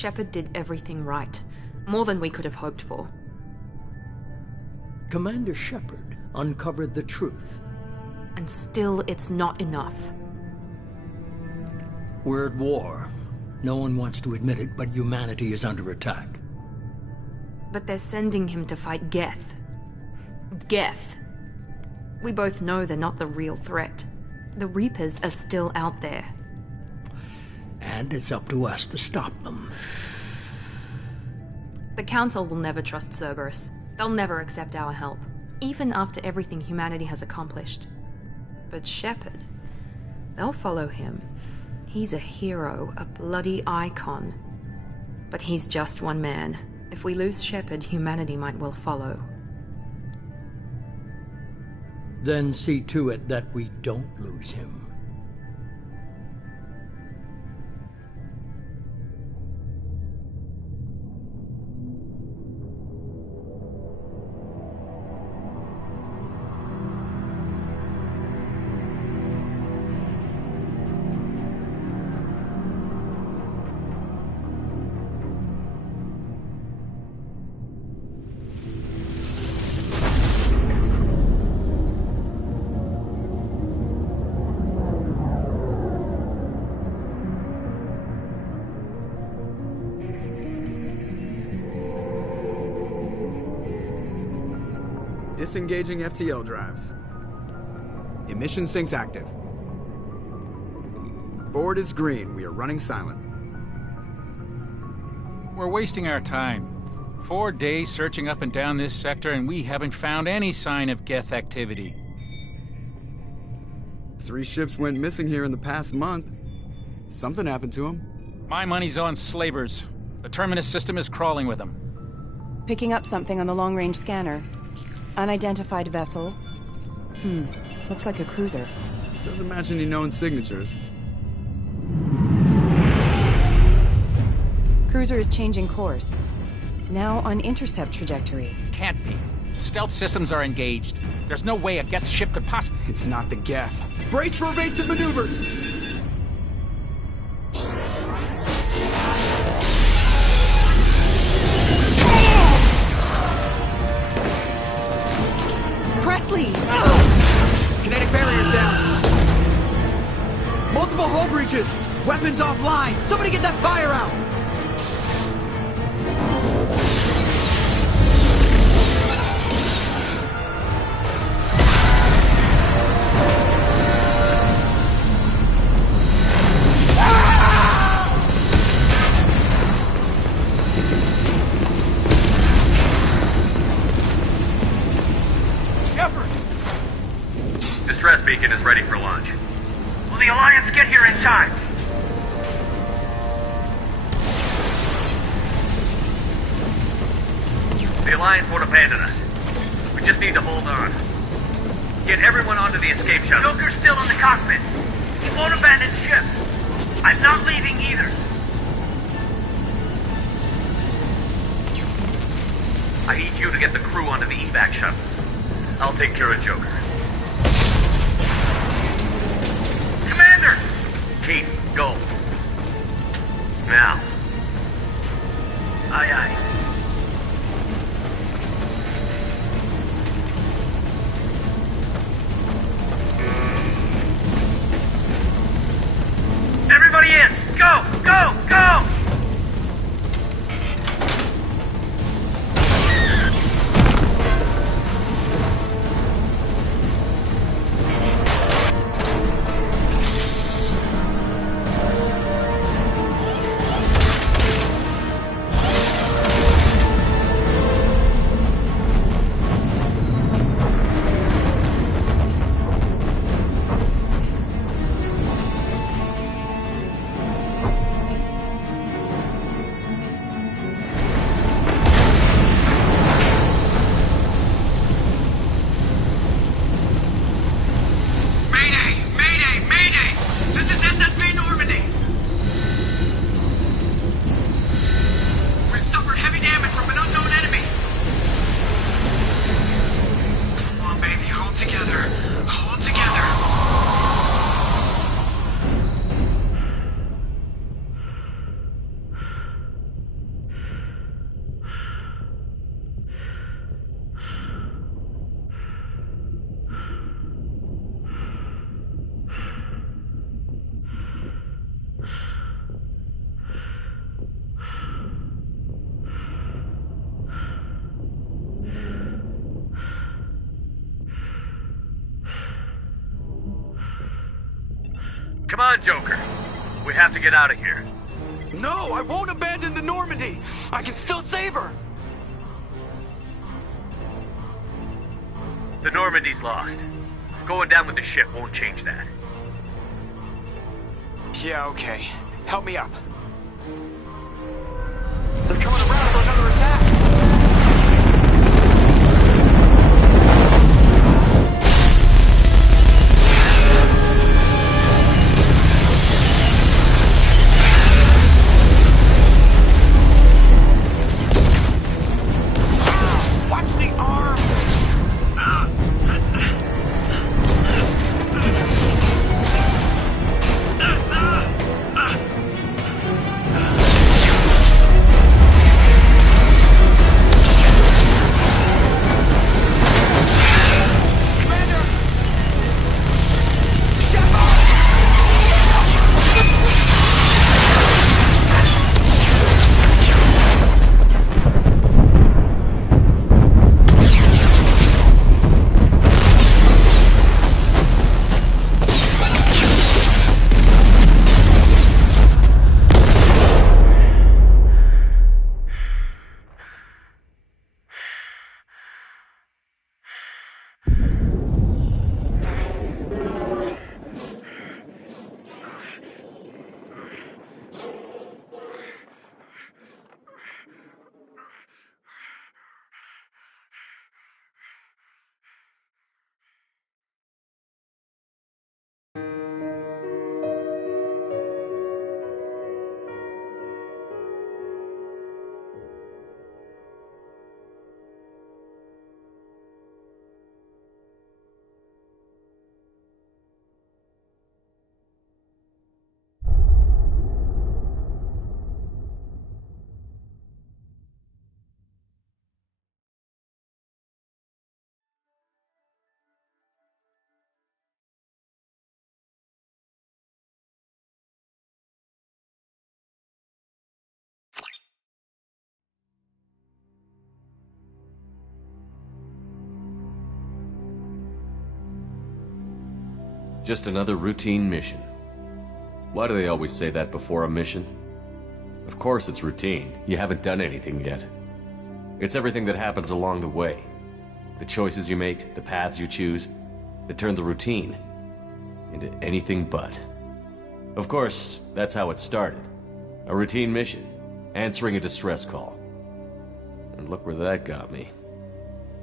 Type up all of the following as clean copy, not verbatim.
Shepard did everything right. More than we could have hoped for. Commander Shepard uncovered the truth. And still, it's not enough. We're at war. No one wants to admit it, but humanity is under attack. But they're sending him to fight Geth. Geth. We both know they're not the real threat. The Reapers are still out there. And it's up to us to stop them. The Council will never trust Cerberus. They'll never accept our help, even after everything humanity has accomplished. But Shepard, they'll follow him. He's a hero, a bloody icon. But he's just one man. If we lose Shepard, humanity might well follow. Then see to it that we don't lose him. Disengaging FTL drives. Emission sinks active. Board is green. We are running silent. We're wasting our time. 4 days searching up and down this sector, and we haven't found any sign of Geth activity. 3 ships went missing here in the past month. Something happened to them. My money's on slavers. The Terminus system is crawling with them. Picking up something on the long-range scanner. Unidentified vessel. Looks like a cruiser. Doesn't match any known signatures. Cruiser is changing course. Now on intercept trajectory. Can't be. Stealth systems are engaged. There's no way a Geth ship could possibly... It's not the Geth. Brace for evasive maneuvers! Presley! Kinetic barriers down. Multiple hull breaches. Weapons offline. Somebody get that fire out. Distress beacon is ready for launch. Will the Alliance get here in time? The Alliance won't abandon us. We just need to hold on. Get everyone onto the escape shuttle. Joker's still in the cockpit. He won't abandon ship. I'm not leaving either. I need you to get the crew onto the evac shuttles. I'll take care of Joker. Commander! Chief, go. Now. Aye, aye. Everybody in! Go! Go! Go! Come on, Joker. We have to get out of here. No, I won't abandon the Normandy. I can still save her. The Normandy's lost. Going down with the ship won't change that. Yeah, okay. Help me up. They're coming around for another attack. Watch the arm! Just another routine mission. Why do they always say that before a mission? Of course it's routine. You haven't done anything yet. It's everything that happens along the way. The choices you make, the paths you choose, that turn the routine into anything but. Of course, that's how it started. A routine mission, answering a distress call. And look where that got me.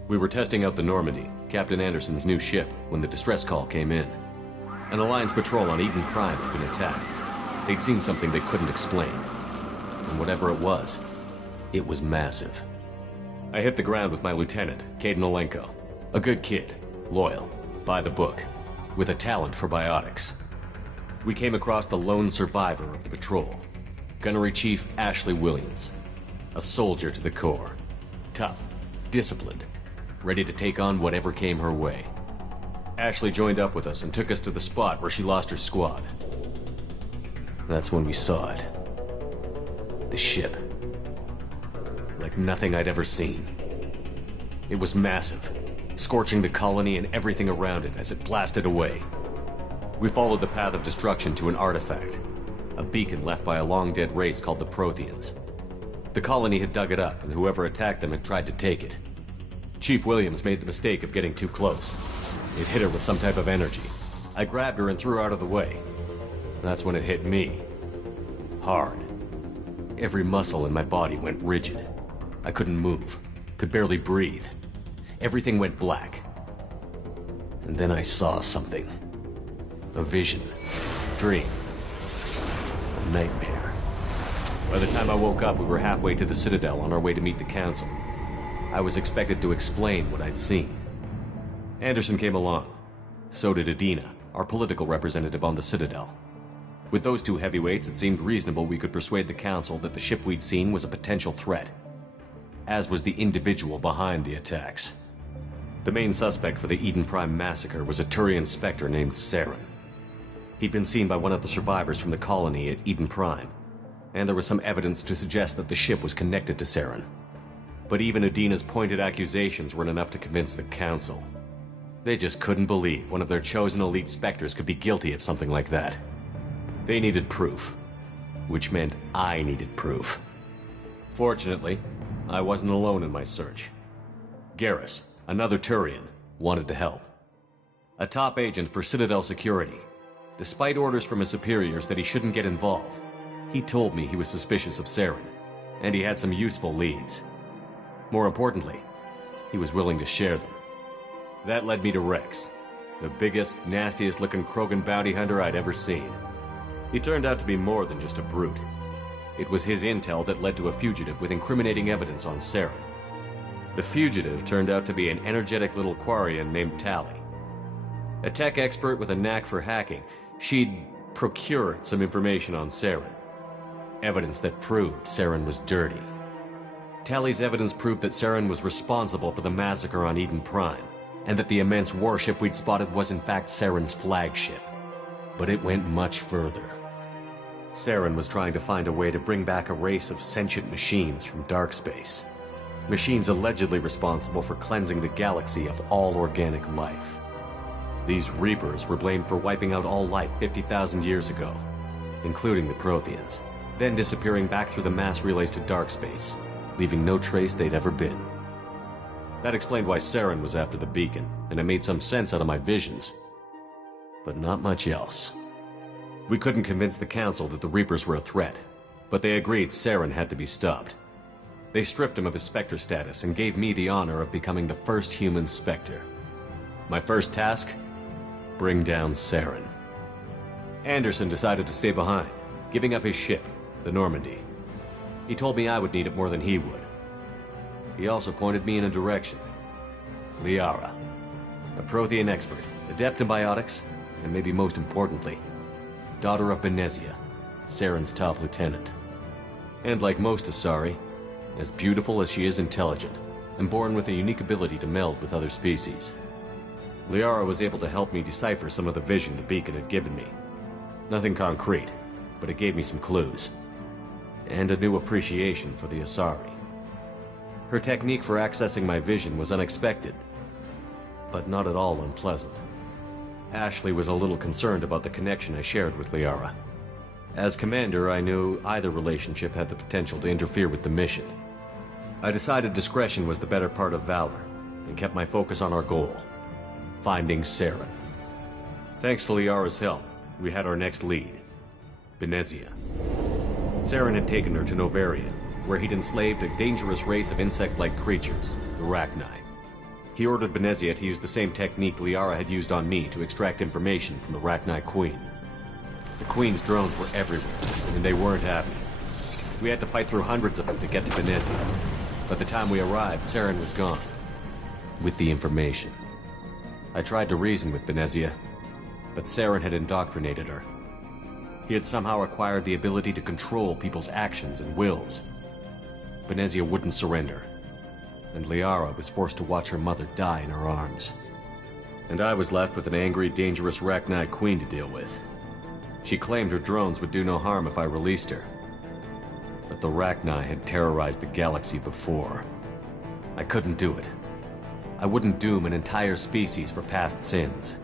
We were testing out the Normandy, Captain Anderson's new ship, when the distress call came in. An Alliance patrol on Eden Prime had been attacked. They'd seen something they couldn't explain. And whatever it was massive. I hit the ground with my lieutenant, Caden Olenko. A good kid, loyal, by the book, with a talent for biotics. We came across the lone survivor of the patrol, Gunnery Chief Ashley Williams. A soldier to the core. Tough, disciplined, ready to take on whatever came her way. Ashley joined up with us and took us to the spot where she lost her squad. That's when we saw it. The ship. Like nothing I'd ever seen. It was massive, scorching the colony and everything around it as it blasted away. We followed the path of destruction to an artifact, a beacon left by a long-dead race called the Protheans. The colony had dug it up, and whoever attacked them had tried to take it. Chief Williams made the mistake of getting too close. It hit her with some type of energy. I grabbed her and threw her out of the way. That's when it hit me. Hard. Every muscle in my body went rigid. I couldn't move, could barely breathe. Everything went black. And then I saw something. A vision. Dream. A nightmare. By the time I woke up, we were halfway to the Citadel on our way to meet the Council. I was expected to explain what I'd seen. Anderson came along. So did Adina, our political representative on the Citadel. With those two heavyweights, it seemed reasonable we could persuade the Council that the ship we'd seen was a potential threat. As was the individual behind the attacks. The main suspect for the Eden Prime massacre was a Turian Spectre named Saren. He'd been seen by one of the survivors from the colony at Eden Prime, and there was some evidence to suggest that the ship was connected to Saren. But even Adina's pointed accusations weren't enough to convince the Council. They just couldn't believe one of their chosen elite Spectres could be guilty of something like that. They needed proof, which meant I needed proof. Fortunately, I wasn't alone in my search. Garrus, another Turian, wanted to help. A top agent for Citadel Security. Despite orders from his superiors that he shouldn't get involved, he told me he was suspicious of Saren, and he had some useful leads. More importantly, he was willing to share them. That led me to Rex, the biggest, nastiest-looking Krogan bounty hunter I'd ever seen. He turned out to be more than just a brute. It was his intel that led to a fugitive with incriminating evidence on Saren. The fugitive turned out to be an energetic little Quarian named Tali. A tech expert with a knack for hacking, she'd procured some information on Saren. Evidence that proved Saren was dirty. Tali's evidence proved that Saren was responsible for the massacre on Eden Prime, and that the immense warship we'd spotted was in fact Saren's flagship. But it went much further. Saren was trying to find a way to bring back a race of sentient machines from dark space. Machines allegedly responsible for cleansing the galaxy of all organic life. These Reapers were blamed for wiping out all life 50,000 years ago, including the Protheans, then disappearing back through the mass relays to dark space, leaving no trace they'd ever been. That explained why Saren was after the beacon, and it made some sense out of my visions. But not much else. We couldn't convince the Council that the Reapers were a threat, but they agreed Saren had to be stopped. They stripped him of his Spectre status and gave me the honor of becoming the first human Spectre. My first task? Bring down Saren. Anderson decided to stay behind, giving up his ship, the Normandy. He told me I would need it more than he would. He also pointed me in a direction. Liara, a Prothean expert, adept in biotics, and maybe most importantly, daughter of Benezia, Saren's top lieutenant. And like most Asari, as beautiful as she is intelligent, and born with a unique ability to meld with other species. Liara was able to help me decipher some of the vision the beacon had given me. Nothing concrete, but it gave me some clues. And a new appreciation for the Asari. Her technique for accessing my vision was unexpected, but not at all unpleasant. Ashley was a little concerned about the connection I shared with Liara. As commander, I knew either relationship had the potential to interfere with the mission. I decided discretion was the better part of valor, and kept my focus on our goal, finding Saren. Thanks to Liara's help, we had our next lead, Benezia. Saren had taken her to Novaria, where he'd enslaved a dangerous race of insect-like creatures, the Rachni. He ordered Benezia to use the same technique Liara had used on me to extract information from the Rachni Queen. The Queen's drones were everywhere, and they weren't happy. We had to fight through hundreds of them to get to Benezia. By the time we arrived, Saren was gone, with the information. I tried to reason with Benezia, but Saren had indoctrinated her. He had somehow acquired the ability to control people's actions and wills. Benezia wouldn't surrender, and Liara was forced to watch her mother die in her arms. And I was left with an angry, dangerous Rachni Queen to deal with. She claimed her drones would do no harm if I released her. But the Rachni had terrorized the galaxy before. I couldn't do it. I wouldn't doom an entire species for past sins.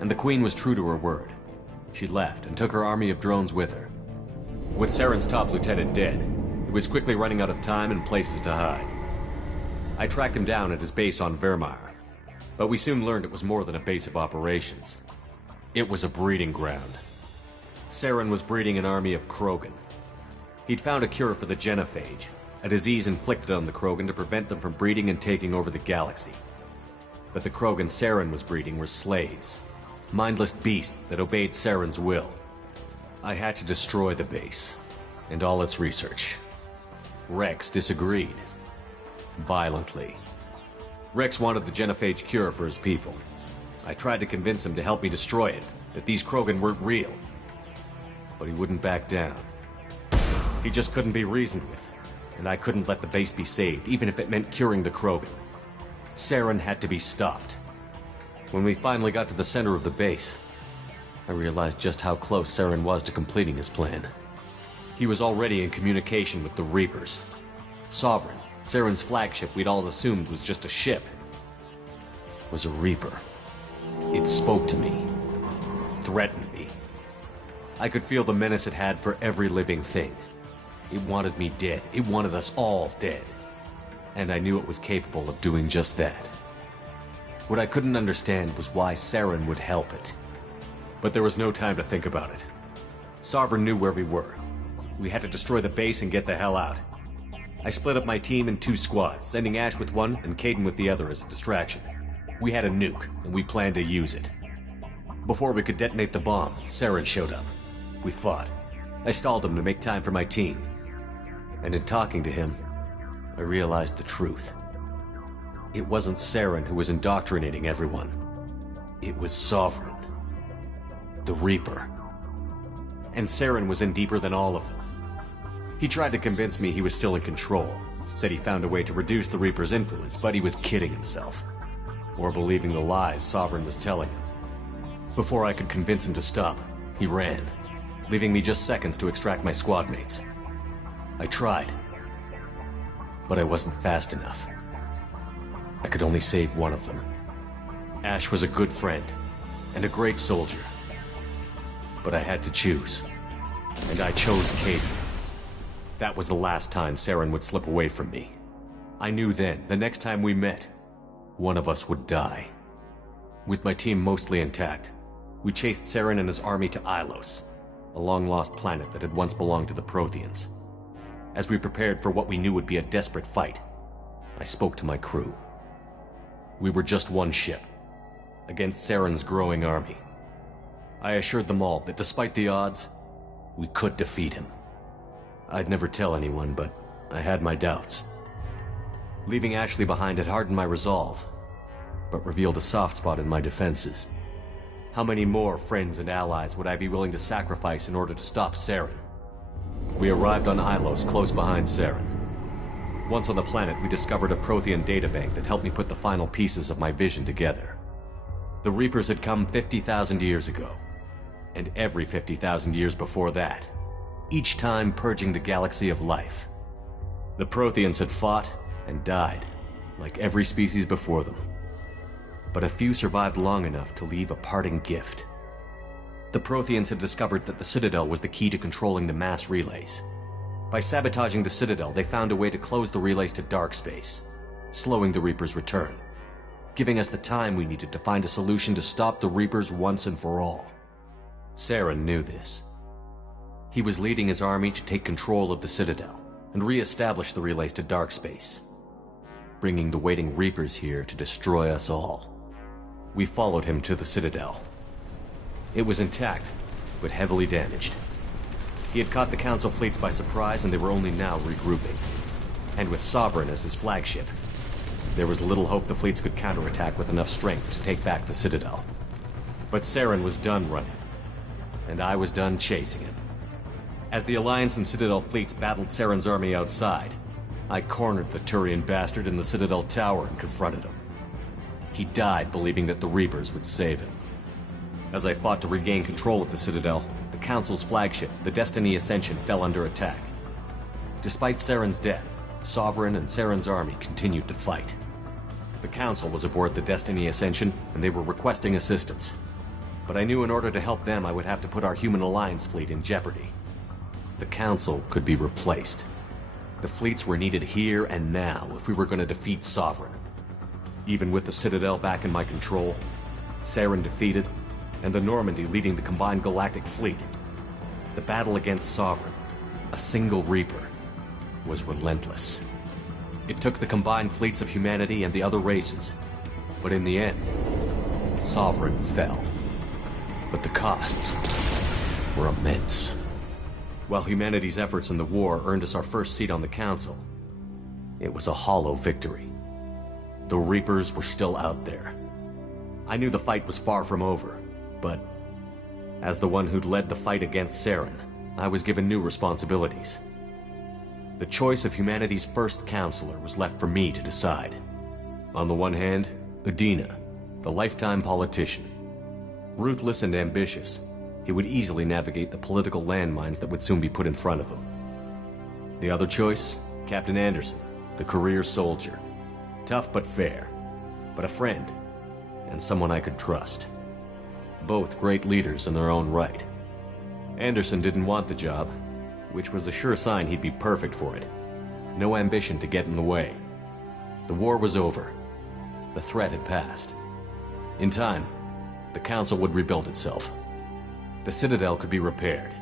And the Queen was true to her word. She left and took her army of drones with her. With Saren's top lieutenant dead, he was quickly running out of time and places to hide. I tracked him down at his base on Vermeer, but we soon learned it was more than a base of operations. It was a breeding ground. Saren was breeding an army of Krogan. He'd found a cure for the genophage, a disease inflicted on the Krogan to prevent them from breeding and taking over the galaxy. But the Krogan Saren was breeding were slaves, mindless beasts that obeyed Saren's will. I had to destroy the base, and all its research. Rex disagreed. Violently. Rex wanted the genophage cure for his people. I tried to convince him to help me destroy it, that these Krogan weren't real. But he wouldn't back down. He just couldn't be reasoned with, and I couldn't let the base be saved, even if it meant curing the Krogan. Saren had to be stopped. When we finally got to the center of the base, I realized just how close Saren was to completing his plan. He was already in communication with the Reapers. Sovereign, Saren's flagship we'd all assumed was just a ship, was a Reaper. It spoke to me, threatened me. I could feel the menace it had for every living thing. It wanted me dead. It wanted us all dead. And I knew it was capable of doing just that. What I couldn't understand was why Saren would help it. But there was no time to think about it. Sovereign knew where we were. We had to destroy the base and get the hell out. I split up my team in 2 squads, sending Ash with one and Caden with the other as a distraction. We had a nuke, and we planned to use it. Before we could detonate the bomb, Saren showed up. We fought. I stalled him to make time for my team. And in talking to him, I realized the truth. It wasn't Saren who was indoctrinating everyone. It was Sovereign. The Reaper. And Saren was in deeper than all of them. He tried to convince me he was still in control. Said he found a way to reduce the Reaper's influence, but he was kidding himself. Or believing the lies Sovereign was telling him. Before I could convince him to stop, he ran, leaving me just seconds to extract my squad mates. I tried, but I wasn't fast enough. I could only save one of them. Ash was a good friend, and a great soldier. But I had to choose, and I chose Caden. That was the last time Saren would slip away from me. I knew then, the next time we met, one of us would die. With my team mostly intact, we chased Saren and his army to Ilos, a long-lost planet that had once belonged to the Protheans. As we prepared for what we knew would be a desperate fight, I spoke to my crew. We were just one ship, against Saren's growing army. I assured them all that despite the odds, we could defeat him. I'd never tell anyone, but I had my doubts. Leaving Ashley behind had hardened my resolve, but revealed a soft spot in my defenses. How many more friends and allies would I be willing to sacrifice in order to stop Saren? We arrived on Ilos, close behind Saren. Once on the planet, we discovered a Prothean databank that helped me put the final pieces of my vision together. The Reapers had come 50,000 years ago, and every 50,000 years before that, each time purging the galaxy of life. The Protheans had fought and died, like every species before them. But a few survived long enough to leave a parting gift. The Protheans had discovered that the Citadel was the key to controlling the mass relays. By sabotaging the Citadel, they found a way to close the relays to dark space, slowing the Reaper's return, giving us the time we needed to find a solution to stop the Reapers once and for all. Saren knew this. He was leading his army to take control of the Citadel and re-establish the relays to dark space, bringing the waiting Reapers here to destroy us all. We followed him to the Citadel. It was intact, but heavily damaged. He had caught the Council fleets by surprise, and they were only now regrouping. And with Sovereign as his flagship, there was little hope the fleets could counterattack with enough strength to take back the Citadel. But Saren was done running, and I was done chasing him. As the Alliance and Citadel fleets battled Saren's army outside, I cornered the Turian bastard in the Citadel tower and confronted him. He died believing that the Reapers would save him. As I fought to regain control of the Citadel, the Council's flagship, the Destiny Ascension, fell under attack. Despite Saren's death, Sovereign and Saren's army continued to fight. The Council was aboard the Destiny Ascension, and they were requesting assistance. But I knew in order to help them, I would have to put our human Alliance fleet in jeopardy. The Council could be replaced. The fleets were needed here and now if we were going to defeat Sovereign. Even with the Citadel back in my control, Saren defeated, and the Normandy leading the combined galactic fleet, the battle against Sovereign, a single Reaper, was relentless. It took the combined fleets of humanity and the other races, but in the end, Sovereign fell. But the costs were immense. While humanity's efforts in the war earned us our first seat on the Council, it was a hollow victory. The Reapers were still out there. I knew the fight was far from over, but as the one who'd led the fight against Saren, I was given new responsibilities. The choice of humanity's first counselor was left for me to decide. On the one hand, Udina, the lifetime politician. Ruthless and ambitious, he would easily navigate the political landmines that would soon be put in front of him. The other choice, Captain Anderson, the career soldier. Tough but fair, but a friend, and someone I could trust. Both great leaders in their own right. Anderson didn't want the job, which was a sure sign he'd be perfect for it. No ambition to get in the way. The war was over. The threat had passed. In time, the Council would rebuild itself. The Citadel could be repaired.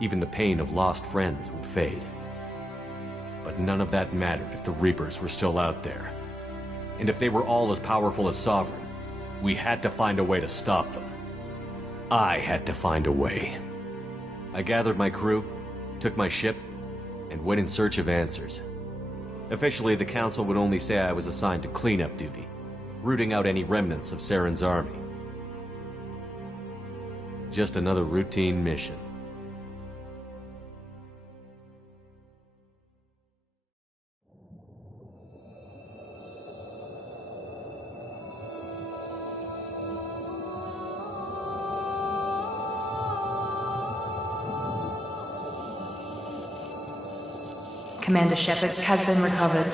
Even the pain of lost friends would fade. But none of that mattered if the Reapers were still out there. And if they were all as powerful as Sovereign, we had to find a way to stop them. I had to find a way. I gathered my crew, took my ship, and went in search of answers. Officially, the Council would only say I was assigned to cleanup duty, rooting out any remnants of Saren's army. Just another routine mission. Commander Shepard has been recovered.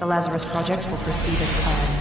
The Lazarus Project will proceed as planned.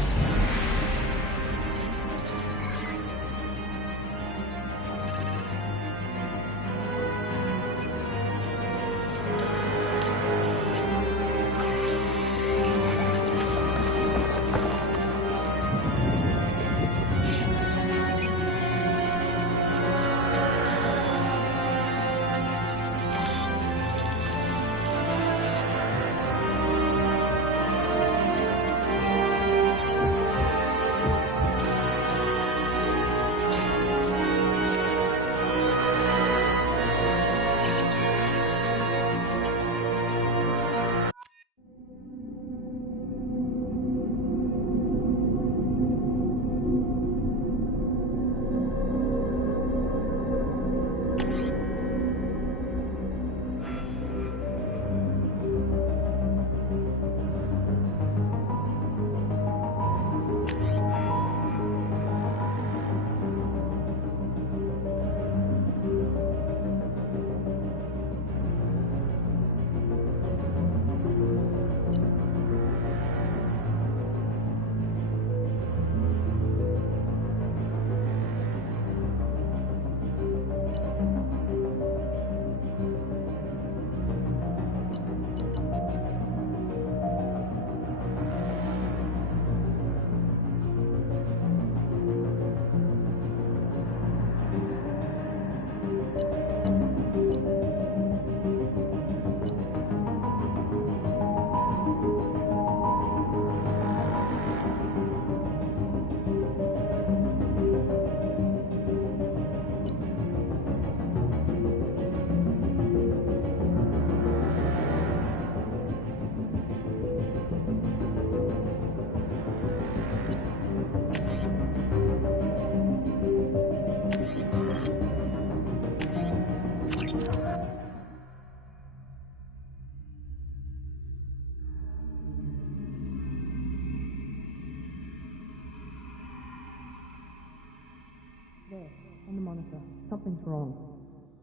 There, on the monitor. Something's wrong.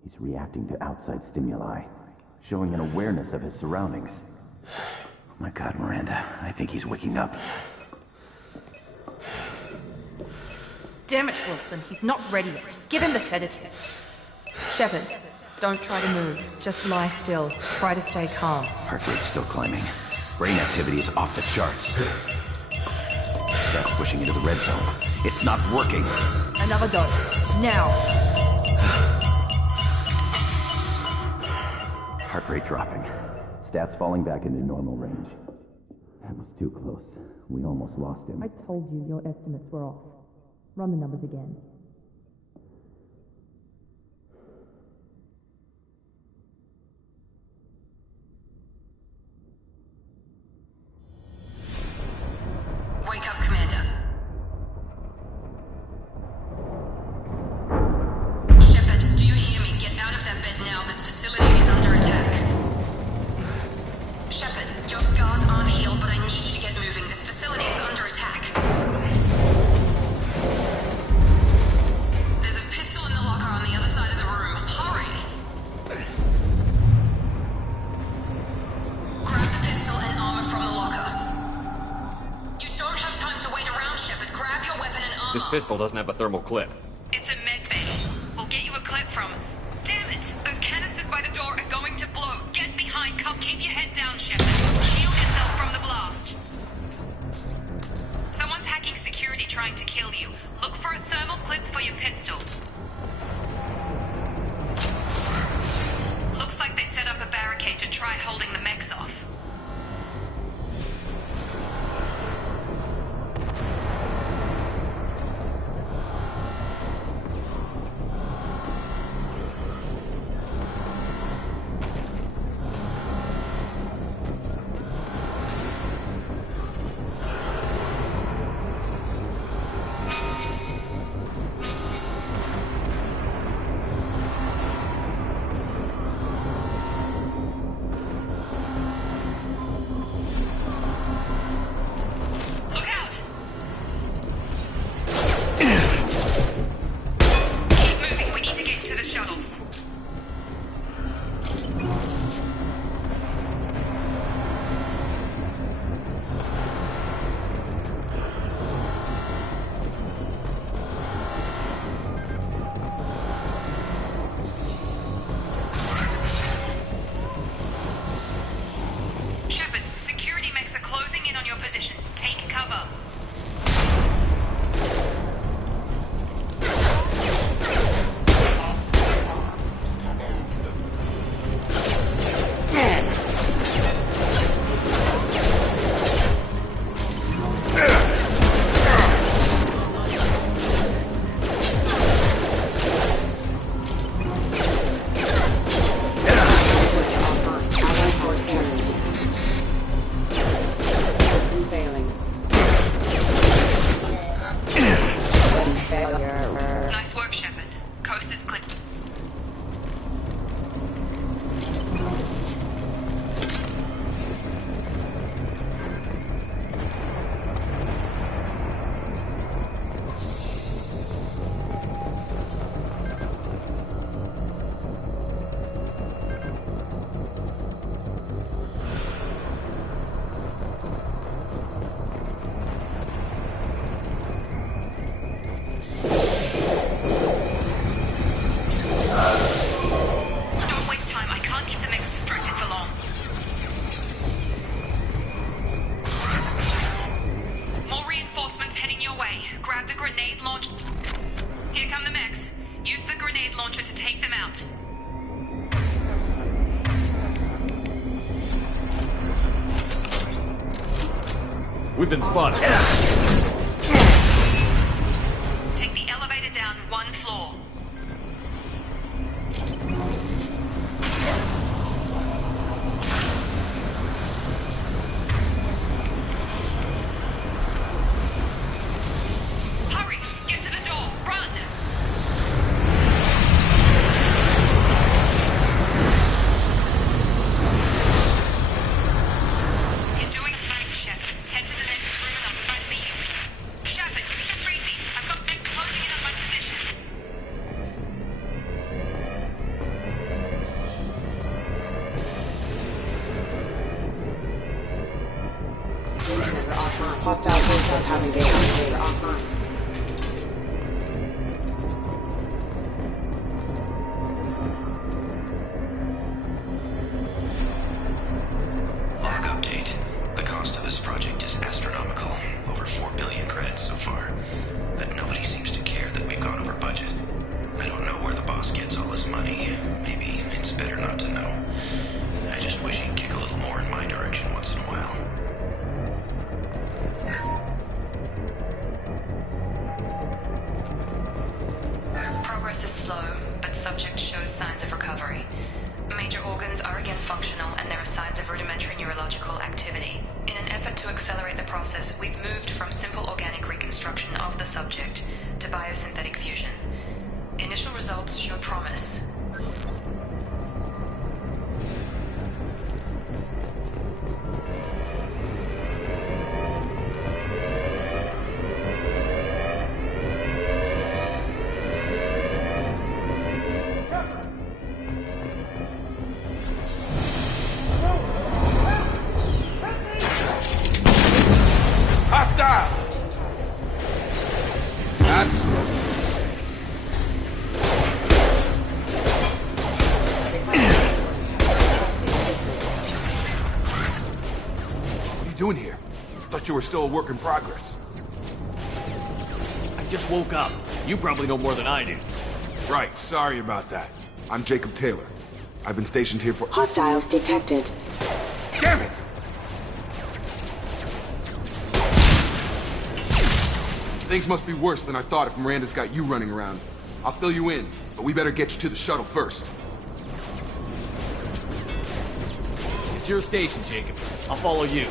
He's reacting to outside stimuli, showing an awareness of his surroundings. Oh my God, Miranda, I think he's waking up. Damn it, Wilson, he's not ready yet. Give him the sedative. Shepard, don't try to move. Just lie still. Try to stay calm. Heart rate's still climbing. Brain activity is off the charts. Stats pushing into the red zone. It's not working. Another dose. Now. Heart rate dropping. Stats falling back into normal range. That was too close. We almost lost him. I told you your estimates were off. Run the numbers again. Wake up, Commander. Shepard, do you hear me? Get out of that bed now. This facility is under attack. Shepard, your scars aren't healed, but I need you to get moving. This facility is under attack. There's a pistol in the locker on the other side of the room. Hurry! Grab the pistol and armor from the locker. You don't have time to wait around, Shepard. Grab your weapon and armor. This pistol doesn't have a thermal clip. It's a med bay. down, Shepard. Shield yourself from the blast. Someone's hacking security trying to kill you. Look for a thermal clip for your pistol. Looks like they set up a barricade to try holding the mechs off. We've been spotted. Take the elevator down one floor. Hurry! Get to the door! Run! You're doing fine, Shepard. Head to the next room and I'll try to meet you. Shepard, you can read me. I've got them closing in on my position. Hostile forces have engaged. Offline. Log update. The cost of this project is astronomical. Over 4 billion credits so far. But nobody seems to care that we've gone over budget. I don't know where the boss gets all his money. Maybe it's better not to know. I just wish he'd kick a little more in my direction once in a while. Progress is slow, but subject shows signs of recovery. Major organs are again functional, and there are signs of rudimentary neurological activity. In an effort to accelerate the process, we've moved from simple organic reconstruction of the subject to biosynthetic fusion. Initial results show promise. Hostile! That's... thought you were still a work in progress. I just woke up. You probably know more than I do. Right, sorry about that. I'm Jacob Taylor. I've been stationed here for— Hostiles detected. Damn it! Things must be worse than I thought if Miranda's got you running around. I'll fill you in, but we better get you to the shuttle first. It's your station, Jacob. I'll follow you.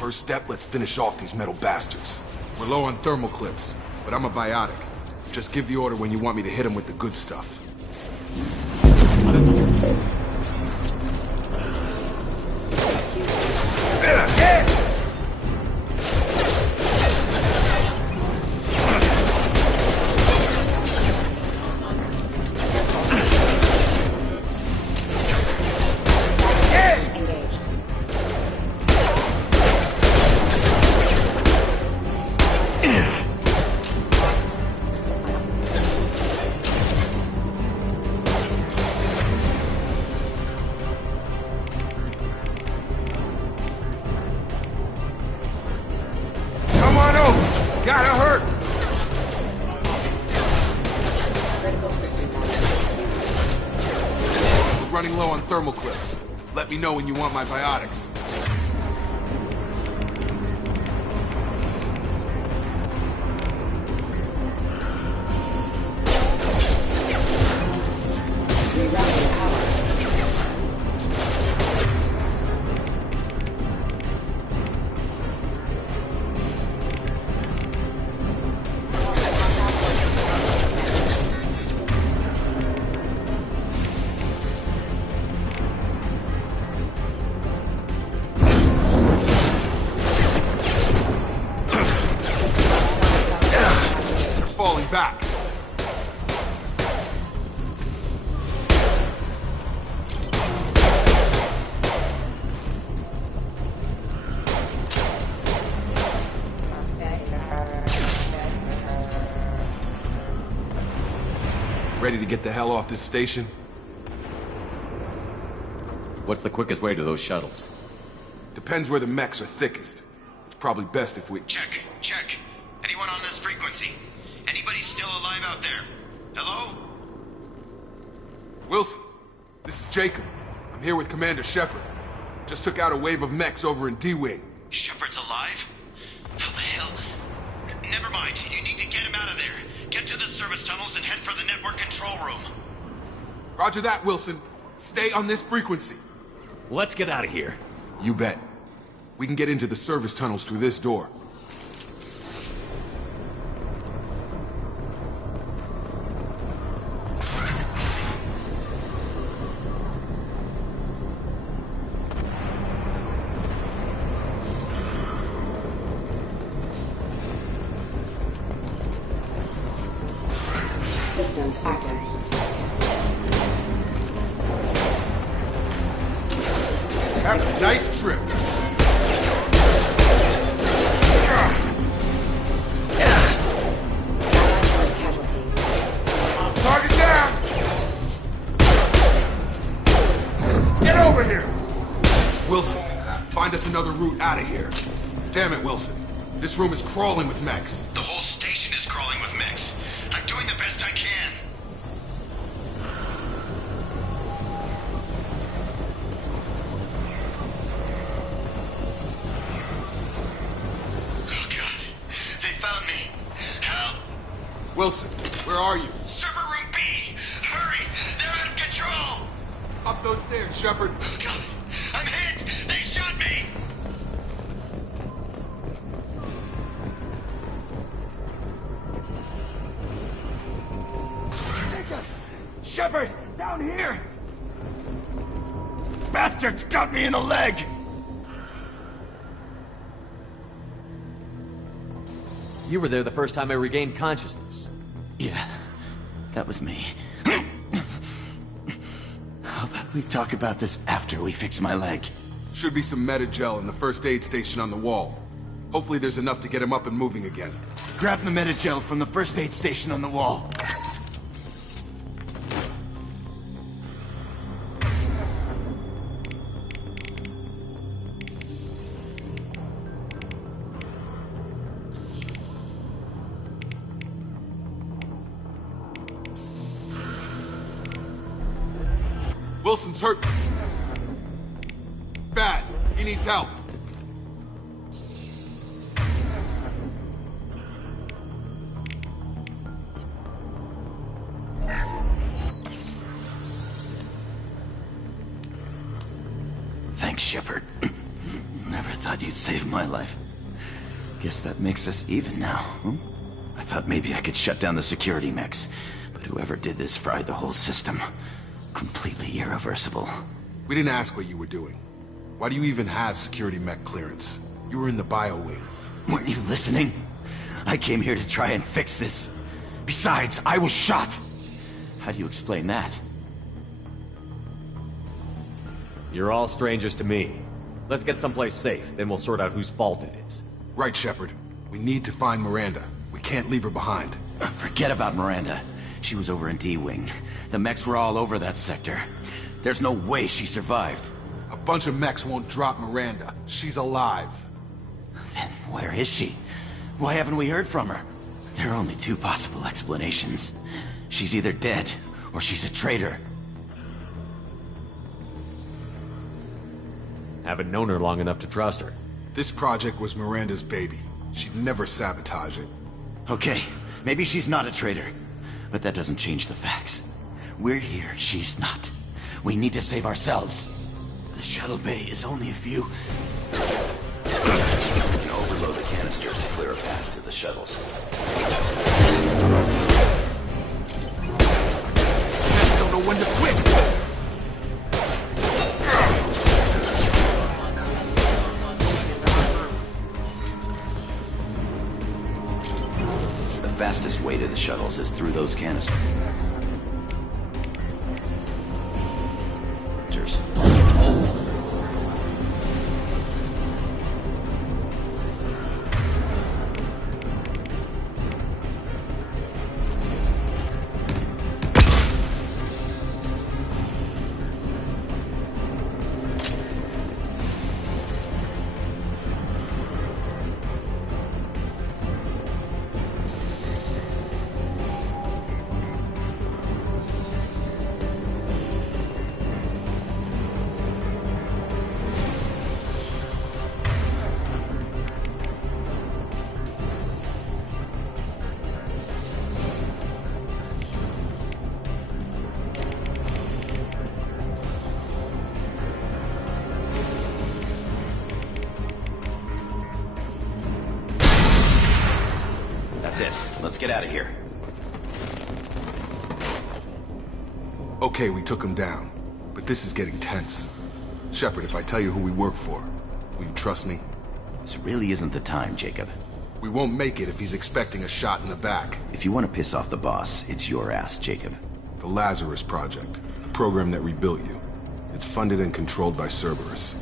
First step, let's finish off these metal bastards. We're low on thermal clips, but I'm a biotic. Just give the order when you want me to hit them with the good stuff. Running low on thermal clips. Let me know when you want my biotics. Back. Ready to get the hell off this station? What's the quickest way to those shuttles? Depends where the mechs are thickest. It's probably best if we— Check. Anyone on this frequency? Anybody still alive out there? Hello? Wilson, this is Jacob. I'm here with Commander Shepard. Just took out a wave of mechs over in D-Wing. Shepard's alive? How the hell? Never mind. You need to get him out of there. Get to the service tunnels and head for the network control room. Roger that, Wilson. Stay on this frequency. Let's get out of here. You bet. We can get into the service tunnels through this door. Systems active. Have a nice trip. Casualty. Target down! Get over here! Wilson, find us another route out of here. Damn it, Wilson. This room is crawling with mechs. The whole station is crawling with mechs. I'm doing the best I can. Oh, God. They found me. Help! Wilson, where are you? Server room B! Hurry! They're out of control! Up those stairs, Shepard. Oh, God. I'm hit! They shot me! Shepard! Down here! Bastards got me in the leg! You were there the first time I regained consciousness. Yeah, that was me. How about we talk about this after we fix my leg? Should be some meta-gel in the first aid station on the wall. Hopefully there's enough to get him up and moving again. Grab the meta-gel from the first aid station on the wall. Wilson's hurt. Bad. He needs help. Thanks, Shepard. Never thought you'd save my life. Guess that makes us even now, huh? I thought maybe I could shut down the security mechs, but whoever did this fried the whole system. Completely irreversible. We didn't ask what you were doing. Why do you even have security mech clearance? You were in the bio wing. Weren't you listening? I came here to try and fix this. Besides, I was shot. How do you explain that? You're all strangers to me. Let's get someplace safe, then we'll sort out whose fault it is. Right, Shepard. We need to find Miranda. We can't leave her behind. Forget about Miranda. She was over in D-Wing. The mechs were all over that sector. There's no way she survived. A bunch of mechs won't drop Miranda. She's alive. Then where is she? Why haven't we heard from her? There are only two possible explanations. She's either dead, or she's a traitor. Haven't known her long enough to trust her. This project was Miranda's baby. She'd never sabotage it. Okay, maybe she's not a traitor. But that doesn't change the facts. We're here, she's not. We need to save ourselves. The shuttle bay is only a few... You can overload the canisters to clear a path to the shuttles. Mechs don't know when to quit! The fastest way to the shuttles is through those canisters. Let's get out of here. Okay, we took him down. But this is getting tense. Shepard, if I tell you who we work for, will you trust me? This really isn't the time, Jacob. We won't make it if he's expecting a shot in the back. If you want to piss off the boss, it's your ass, Jacob. The Lazarus Project. The program that rebuilt you. It's funded and controlled by Cerberus.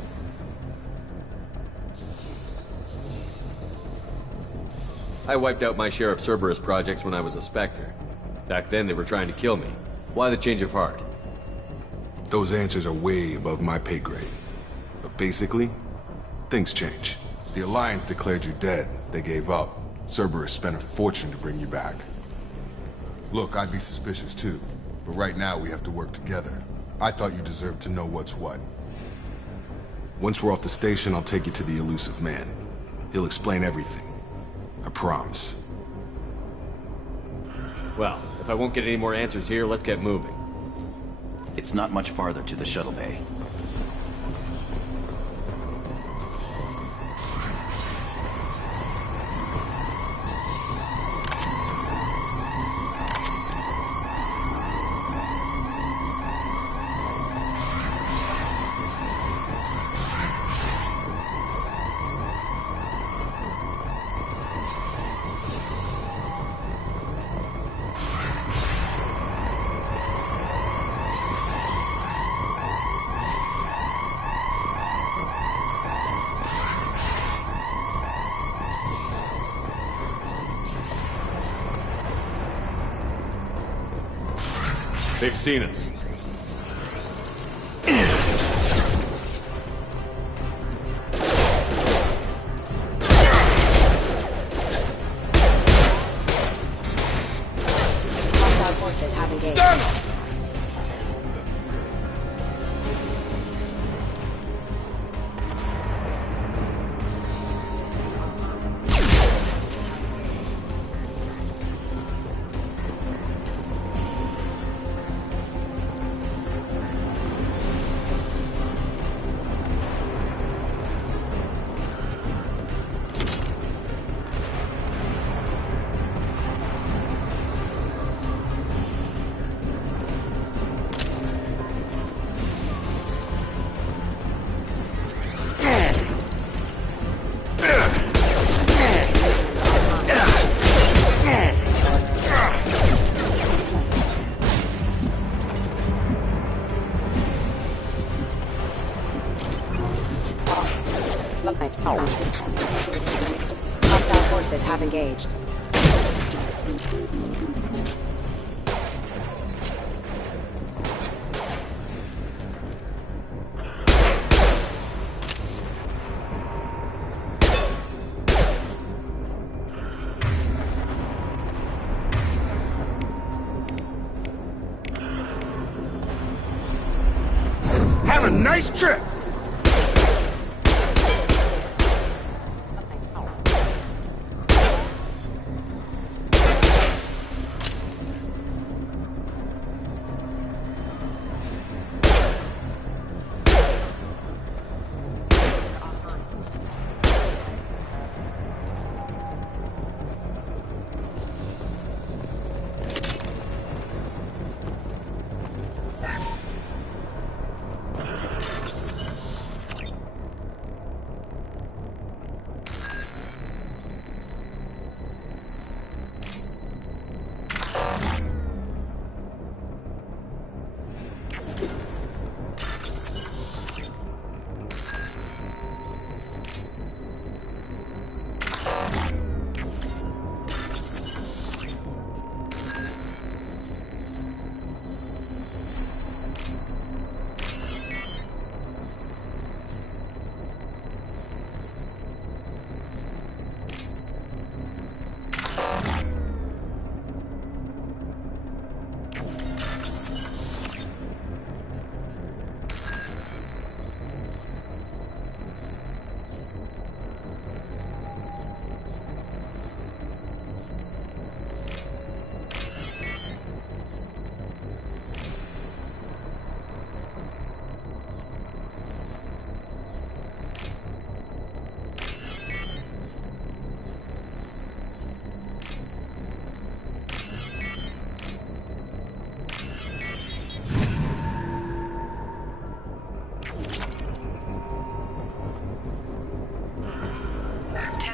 I wiped out my share of Cerberus projects when I was a Spectre. Back then they were trying to kill me. Why the change of heart? Those answers are way above my pay grade. But basically, things change. The Alliance declared you dead. They gave up. Cerberus spent a fortune to bring you back. Look, I'd be suspicious too. But right now we have to work together. I thought you deserved to know what's what. Once we're off the station, I'll take you to the elusive man. He'll explain everything. I promise. Well, if I won't get any more answers here, let's get moving. It's not much farther to the shuttle bay. They've seen us. Nice trip!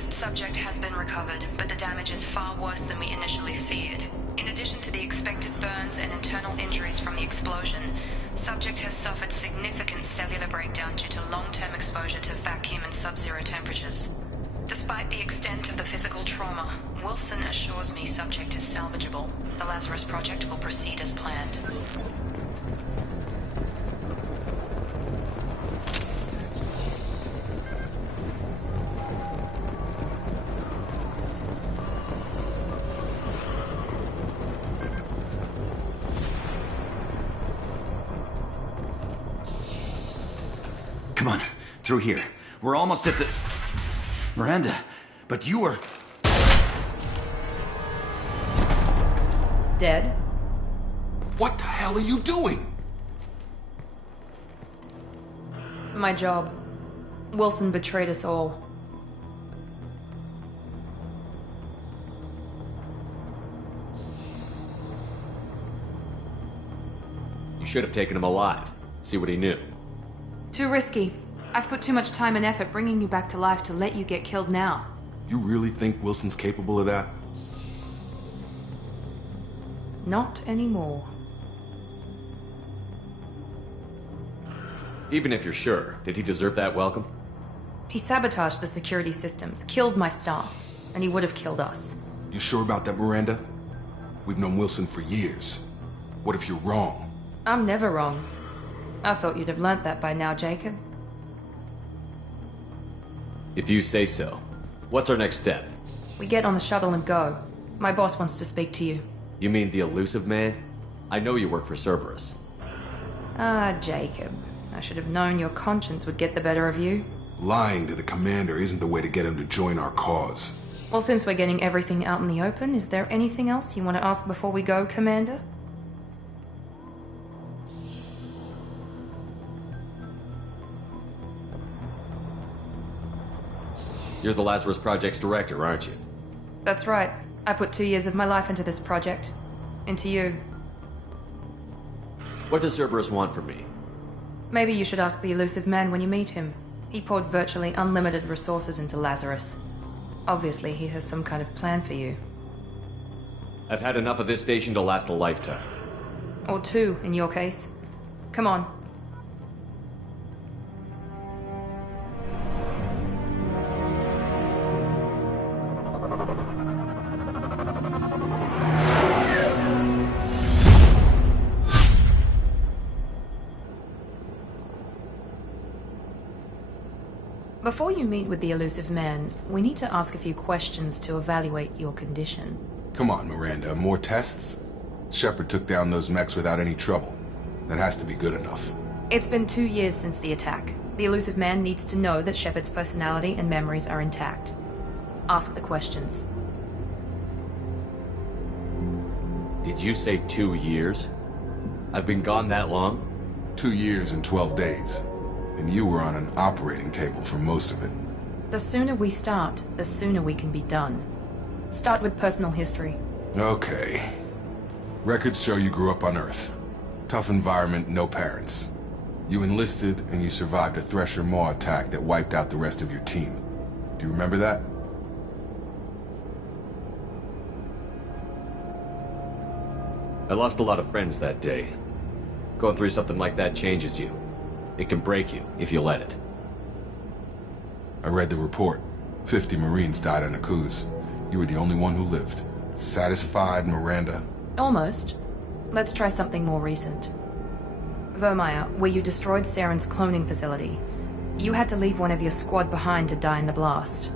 Subject has been recovered, but the damage is far worse than we initially feared. In addition to the expected burns and internal injuries from the explosion, subject has suffered significant cellular breakdown due to long-term exposure to vacuum and sub-zero temperatures. Despite the extent of the physical trauma, Wilson assures me subject is salvageable. The Lazarus Project will proceed as planned. Come on, through here. We're almost at the... Miranda, but you were... Dead? What the hell are you doing? My job. Wilson betrayed us all. You should have taken him alive. See what he knew. Too risky. I've put too much time and effort bringing you back to life to let you get killed now. You really think Wilson's capable of that? Not anymore. Even if you're sure, did he deserve that welcome? He sabotaged the security systems, killed my staff, and he would have killed us. You sure about that, Miranda? We've known Wilson for years. What if you're wrong? I'm never wrong. I thought you'd have learnt that by now, Jacob. If you say so. What's our next step? We get on the shuttle and go. My boss wants to speak to you. You mean the elusive man? I know you work for Cerberus. Ah, Jacob. I should have known your conscience would get the better of you. Lying to the commander isn't the way to get him to join our cause. Well, since we're getting everything out in the open, is there anything else you want to ask before we go, Commander? You're the Lazarus Project's director, aren't you? That's right. I put 2 years of my life into this project. Into you. What does Cerberus want from me? Maybe you should ask the elusive man when you meet him. He poured virtually unlimited resources into Lazarus. Obviously, he has some kind of plan for you. I've had enough of this station to last a lifetime. Or 2, in your case. Come on. Before you meet with the elusive man, we need to ask a few questions to evaluate your condition. Come on, Miranda, more tests? Shepard took down those mechs without any trouble. That has to be good enough. It's been 2 years since the attack. The elusive man needs to know that Shepard's personality and memories are intact. Ask the questions. Did you say 2 years? I've been gone that long? 2 years and 12 days. And you were on an operating table for most of it. The sooner we start, the sooner we can be done. Start with personal history. Okay. Records show you grew up on Earth. Tough environment, no parents. You enlisted and you survived a Thresher Maw attack that wiped out the rest of your team. Do you remember that? I lost a lot of friends that day. Going through something like that changes you. It can break you, if you let it. I read the report. 50 Marines died on a cruise. You were the only one who lived. Satisfied, Miranda? Almost. Let's try something more recent. Vermeer, where you destroyed Saren's cloning facility. You had to leave one of your squad behind to die in the blast.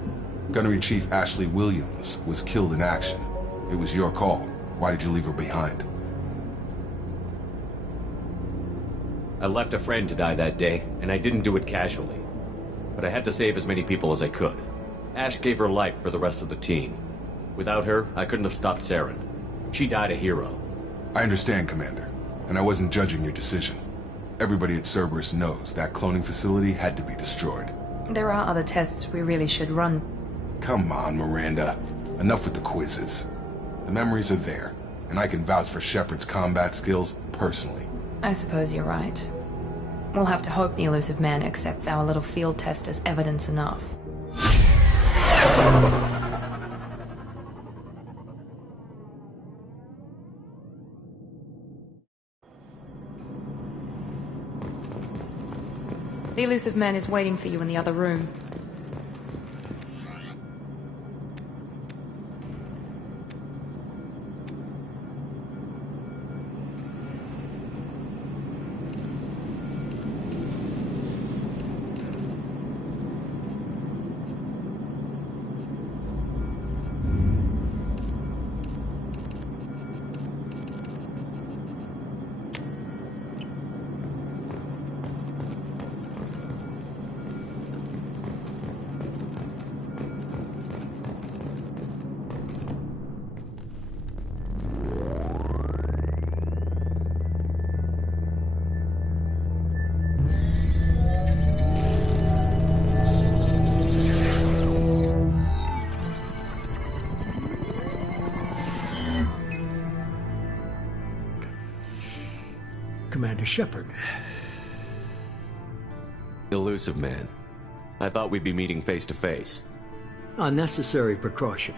Gunnery Chief Ashley Williams was killed in action. It was your call. Why did you leave her behind? I left a friend to die that day, and I didn't do it casually. But I had to save as many people as I could. Ash gave her life for the rest of the team. Without her, I couldn't have stopped Saren. She died a hero. I understand, Commander, and I wasn't judging your decision. Everybody at Cerberus knows that cloning facility had to be destroyed. There are other tests we really should run. Come on, Miranda. Enough with the quizzes. The memories are there, and I can vouch for Shepard's combat skills personally. I suppose you're right. We'll have to hope the elusive man accepts our little field test as evidence enough. The elusive man is waiting for you in the other room. Commander Shepard. Elusive man. I thought we'd be meeting face to face. A necessary precaution.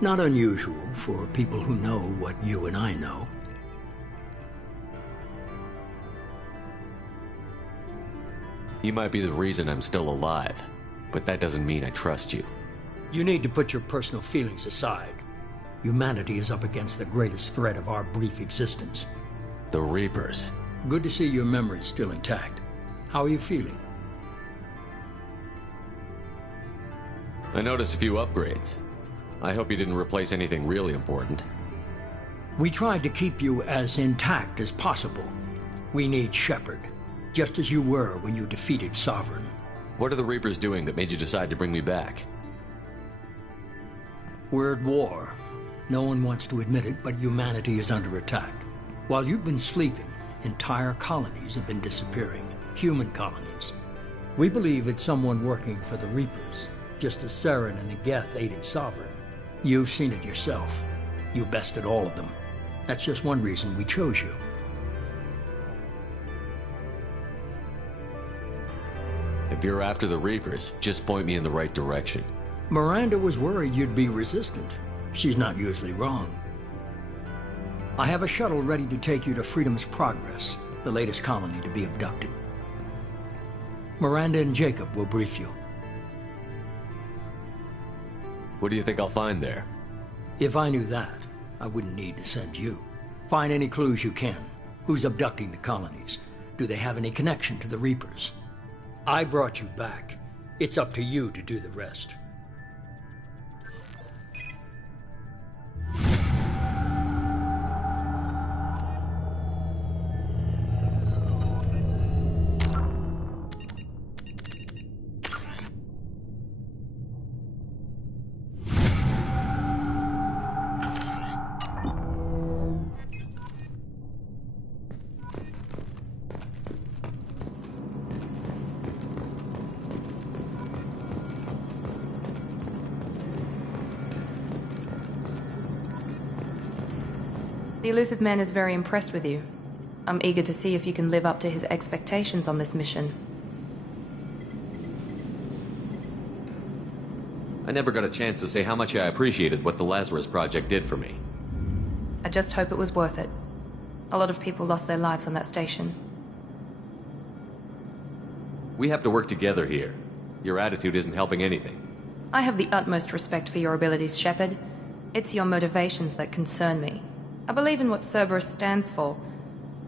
Not unusual for people who know what you and I know. You might be the reason I'm still alive, but that doesn't mean I trust you. You need to put your personal feelings aside. Humanity is up against the greatest threat of our brief existence. The Reapers. Good to see your memory's still intact. How are you feeling? I noticed a few upgrades. I hope you didn't replace anything really important. We tried to keep you as intact as possible. We need Shepard, just as you were when you defeated Sovereign. What are the Reapers doing that made you decide to bring me back? We're at war. No one wants to admit it, but humanity is under attack. While you've been sleeping, entire colonies have been disappearing. Human colonies. We believe it's someone working for the Reapers, just as Saren and Negeth aided Sovereign. You've seen it yourself. You bested all of them. That's just one reason we chose you. If you're after the Reapers, just point me in the right direction. Miranda was worried you'd be resistant. She's not usually wrong. I have a shuttle ready to take you to Freedom's Progress, the latest colony to be abducted. Miranda and Jacob will brief you. What do you think I'll find there? If I knew that, I wouldn't need to send you. Find any clues you can. Who's abducting the colonies? Do they have any connection to the Reapers? I brought you back. It's up to you to do the rest. The elusive man is very impressed with you. I'm eager to see if you can live up to his expectations on this mission. I never got a chance to say how much I appreciated what the Lazarus Project did for me. I just hope it was worth it. A lot of people lost their lives on that station. We have to work together here. Your attitude isn't helping anything. I have the utmost respect for your abilities, Shepard. It's your motivations that concern me. I believe in what Cerberus stands for.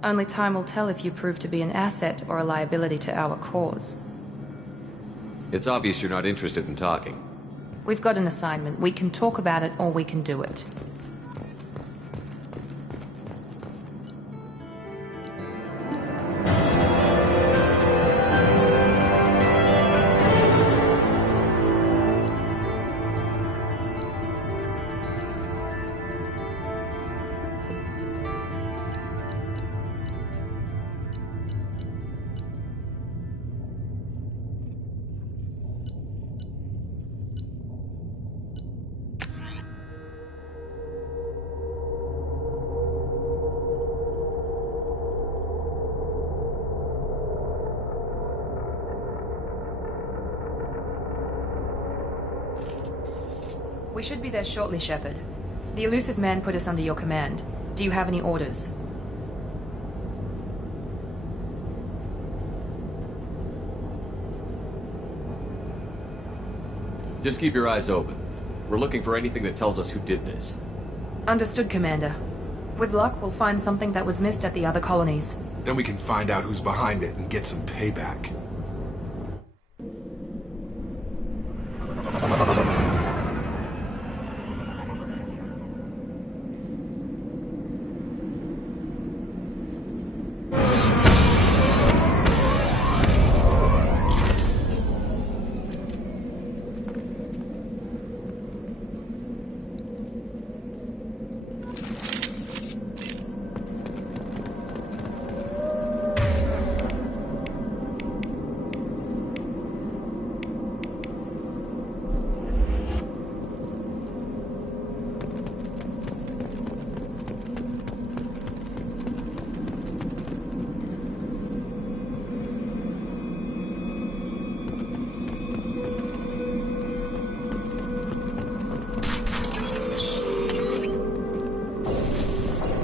Only time will tell if you prove to be an asset or a liability to our cause. It's obvious you're not interested in talking. We've got an assignment. We can talk about it or we can do it. We should be there shortly, Shepard. The elusive man put us under your command. Do you have any orders? Just keep your eyes open. We're looking for anything that tells us who did this. Understood, Commander. With luck, we'll find something that was missed at the other colonies. Then we can find out who's behind it and get some payback.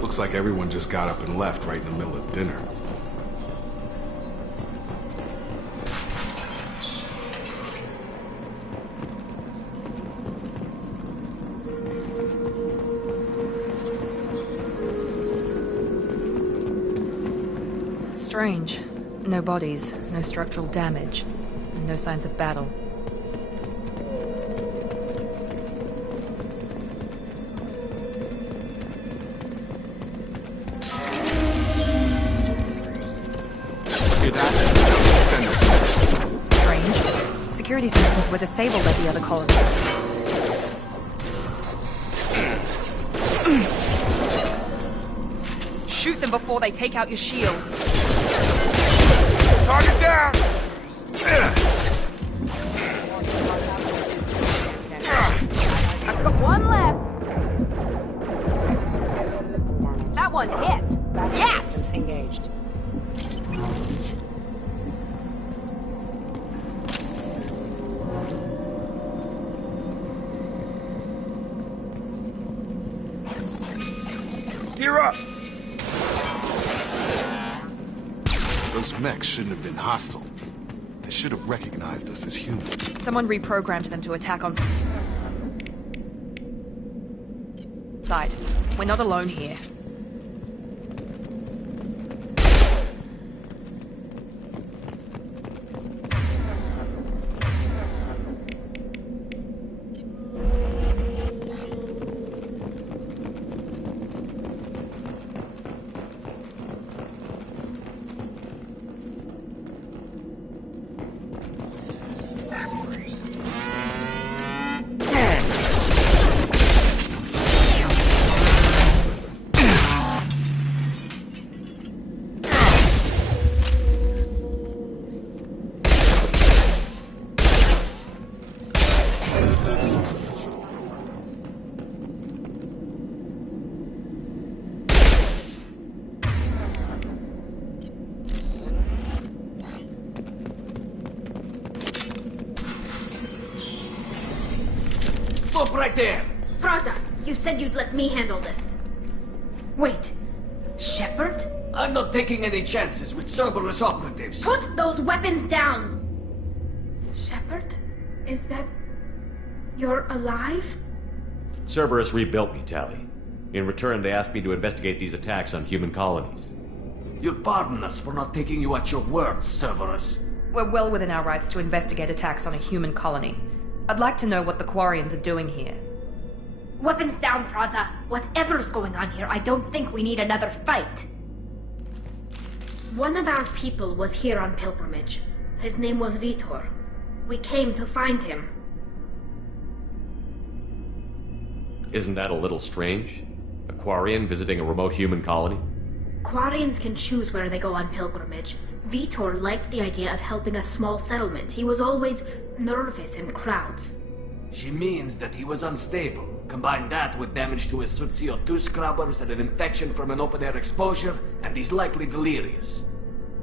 Looks like everyone just got up and left right in the middle of dinner. Strange. No bodies, no structural damage, and no signs of battle. Strange. Security systems were disabled at the other colonies. Shoot them before they take out your shields. Target down! I've got one left. That one hit. Yes! Engaged. Gear up! Those mechs shouldn't have been hostile. They should have recognized us as humans. Someone reprogrammed them to attack on side. We're not alone here. Stop right there! Praza, you said you'd let me handle this. Wait, Shepard? I'm not taking any chances with Cerberus operatives. Put those weapons down! Shepard? Is that... you're alive? Cerberus rebuilt me, Tali. In return, they asked me to investigate these attacks on human colonies. You'll pardon us for not taking you at your word, Cerberus. We're well within our rights to investigate attacks on a human colony. I'd like to know what the Quarians are doing here. Weapons down, Praza. Whatever's going on here, I don't think we need another fight. One of our people was here on pilgrimage. His name was Vitor. We came to find him. Isn't that a little strange? A Quarian visiting a remote human colony? Quarians can choose where they go on pilgrimage. Vitor liked the idea of helping a small settlement. He was always nervous in crowds. She means that he was unstable. Combine that with damage to his Sud CO2 scrubbers and an infection from an open-air exposure, and he's likely delirious.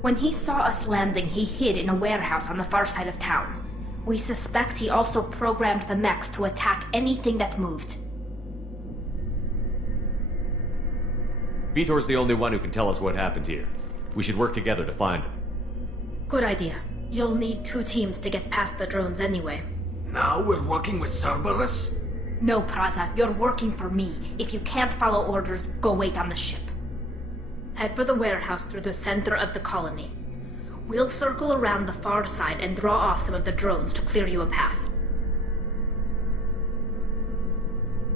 When he saw us landing, he hid in a warehouse on the far side of town. We suspect he also programmed the mechs to attack anything that moved. Vitor's the only one who can tell us what happened here. We should work together to find him. Good idea. You'll need 2 teams to get past the drones anyway. Now we're working with Cerberus? No, Praza, you're working for me. If you can't follow orders, go wait on the ship. Head for the warehouse through the center of the colony. We'll circle around the far side and draw off some of the drones to clear you a path.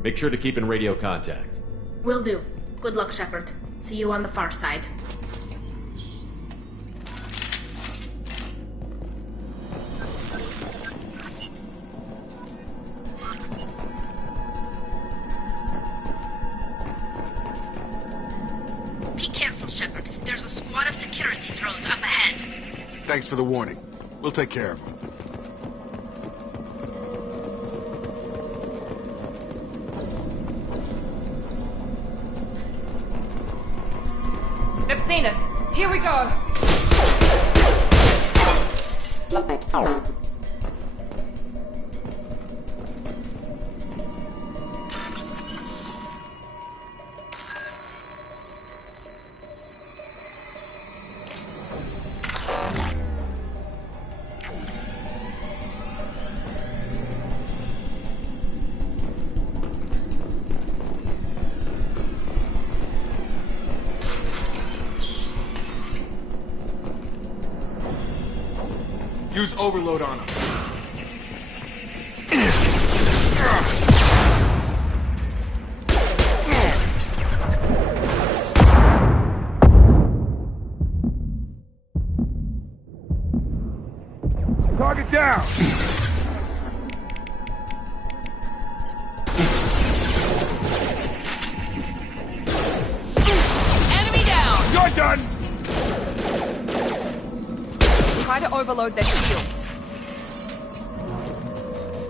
Make sure to keep in radio contact. Will do. Good luck, Shepard. See you on the far side. Be careful, Shepard. There's a squad of security drones up ahead. Thanks for the warning. We'll take care of them. They've seen us. Here we go. Use overload on him. Target down! Enemy down! You're done! Try to overload their shields.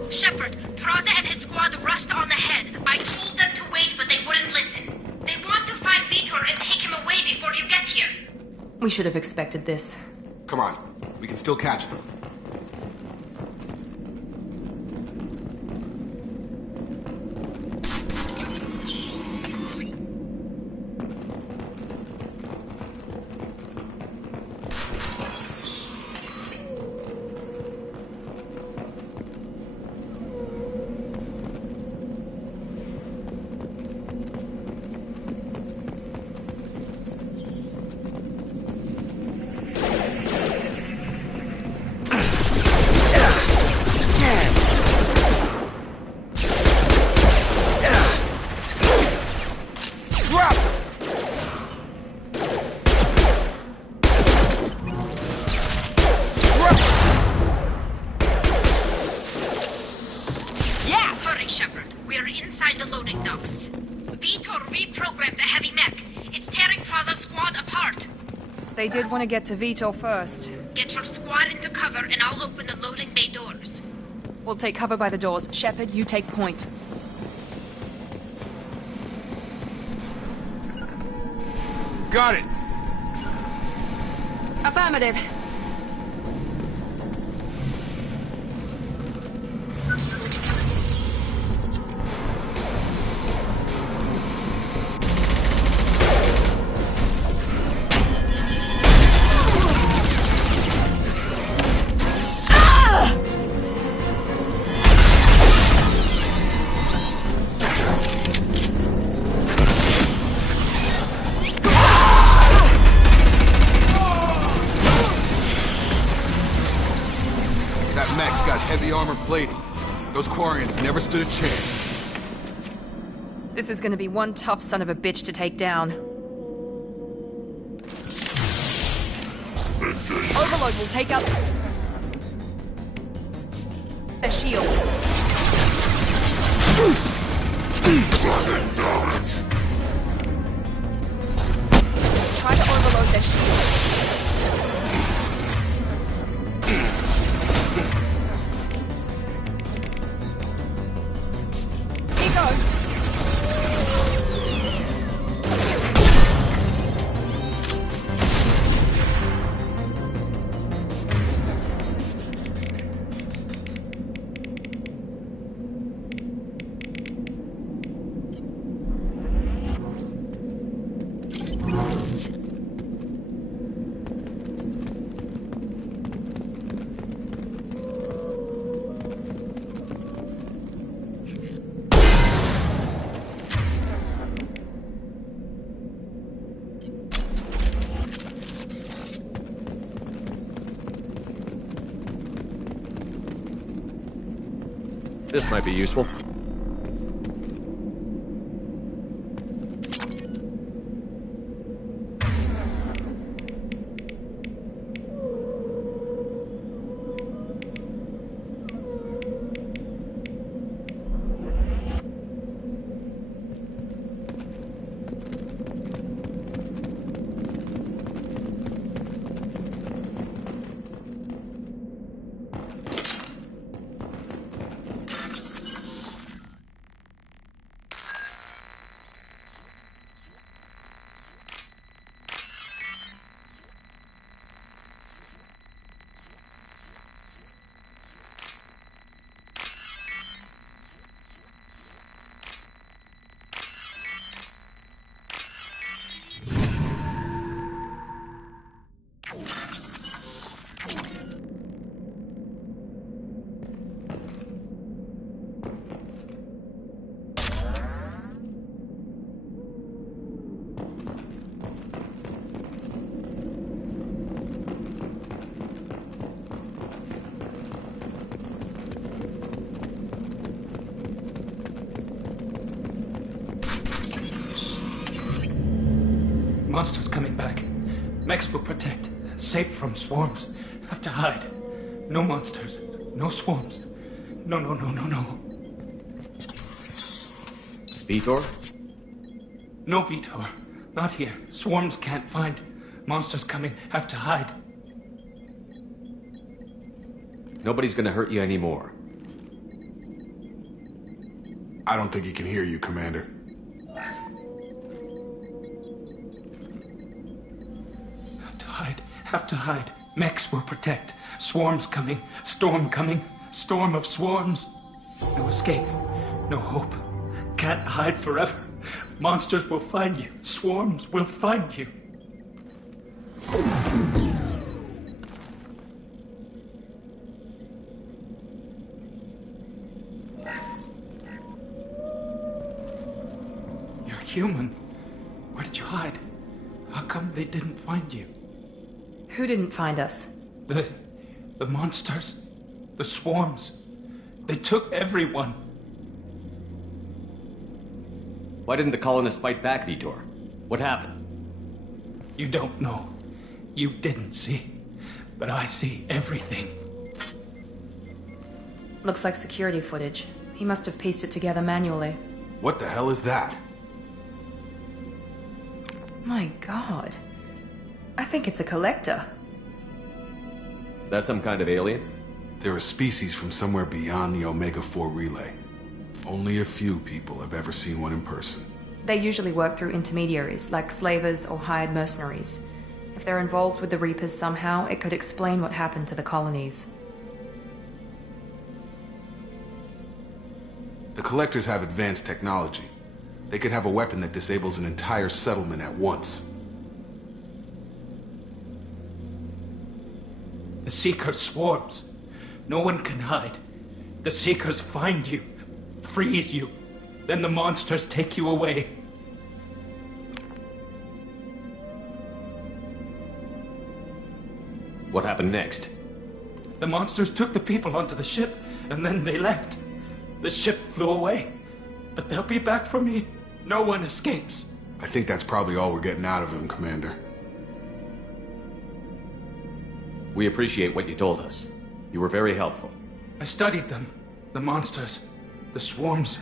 Shepard, Praza and his squad rushed on ahead. I told them to wait, but they wouldn't listen. They want to find Vitor and take him away before you get here. We should have expected this. Come on, we can still catch them. They did want to get to Vitor first. Get your squad into cover and I'll open the loading bay doors. We'll take cover by the doors. Shepard, you take point. Got it! Affirmative. deflating. Those Quarians never stood a chance. This is gonna be one tough son of a bitch to take down. Overload will take out their shields. Try to overload their shields. This might be useful. Monsters coming back. Mechs will protect. Safe from swarms. Have to hide. No monsters. No swarms. No. Vitor? No Vitor. Not here. Swarms can't find. Monsters coming. Have to hide. Nobody's gonna hurt you anymore. I don't think he can hear you, Commander. Have to hide. Mechs will protect. Swarms coming. Storm coming. Storm of swarms. No escape. No hope. Can't hide forever. Monsters will find you. Swarms will find you. You're human. Where did you hide? How come they didn't find you? Who didn't find us? The monsters. The swarms. They took everyone. Why didn't the colonists fight back, Vitor? What happened? You don't know. You didn't see. But I see everything. Looks like security footage. He must have pieced it together manually. What the hell is that? My God. I think it's a collector. Is that some kind of alien? They're a species from somewhere beyond the Omega-4 relay. Only a few people have ever seen one in person. They usually work through intermediaries, like slavers or hired mercenaries. If they're involved with the Reapers somehow, it could explain what happened to the colonies. The collectors have advanced technology. They could have a weapon that disables an entire settlement at once. The Seeker swarms. No one can hide. The Seekers find you, freeze you, then the monsters take you away. What happened next? The monsters took the people onto the ship and then they left. The ship flew away. But they'll be back for me. No one escapes. I think that's probably all we're getting out of him, Commander. We appreciate what you told us. You were very helpful. I studied them. The monsters. The swarms.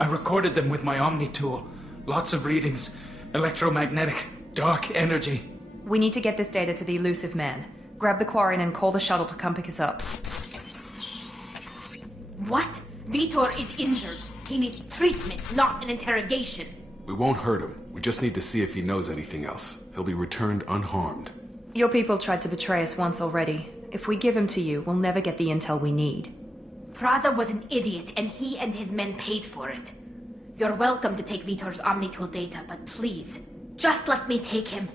I recorded them with my Omni tool. Lots of readings. Electromagnetic. Dark energy. We need to get this data to the elusive man. Grab the Quarian and call the shuttle to come pick us up. What? Vitor is injured. He needs treatment, not an interrogation. We won't hurt him. We just need to see if he knows anything else. He'll be returned unharmed. Your people tried to betray us once already. If we give him to you, we'll never get the intel we need. Praza was an idiot, and he and his men paid for it. You're welcome to take Vitor's Omnitool data, but please, just let me take him.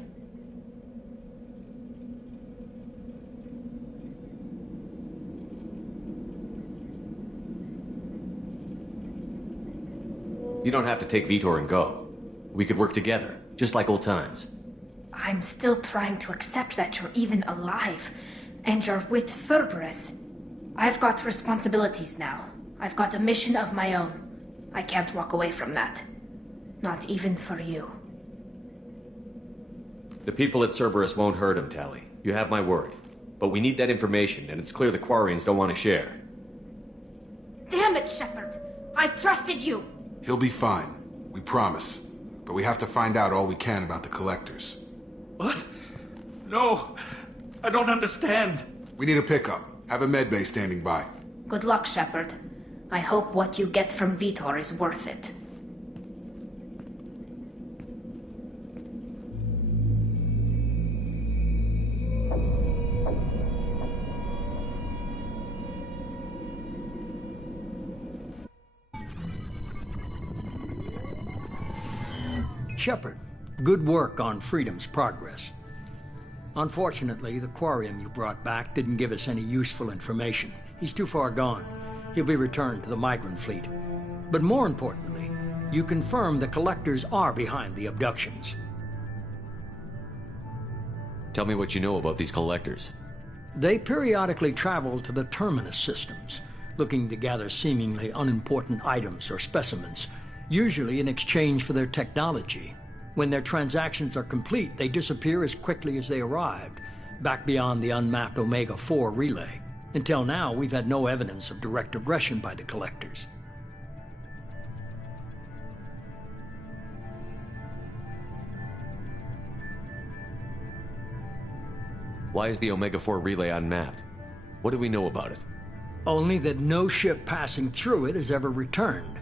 You don't have to take Vitor and go. We could work together, just like old times. I'm still trying to accept that you're even alive, and you're with Cerberus. I've got responsibilities now. I've got a mission of my own. I can't walk away from that. Not even for you. The people at Cerberus won't hurt him, Tali. You have my word. But we need that information, and it's clear the Quarians don't want to share. Damn it, Shepard! I trusted you! He'll be fine. We promise. But we have to find out all we can about the Collectors. What? No! I don't understand. We need a pickup. Have a medbay standing by. Good luck, Shepard. I hope what you get from Vitor is worth it. Shepard, good work on Freedom's progress. Unfortunately, the Quarian you brought back didn't give us any useful information. He's too far gone. He'll be returned to the migrant fleet. But more importantly, you confirmed the Collectors are behind the abductions. Tell me what you know about these Collectors. They periodically travel to the Terminus systems, looking to gather seemingly unimportant items or specimens, usually in exchange for their technology. When their transactions are complete, they disappear as quickly as they arrived, back beyond the unmapped Omega-4 relay. Until now, we've had no evidence of direct aggression by the Collectors. Why is the Omega-4 relay unmapped? What do we know about it? Only that no ship passing through it has ever returned.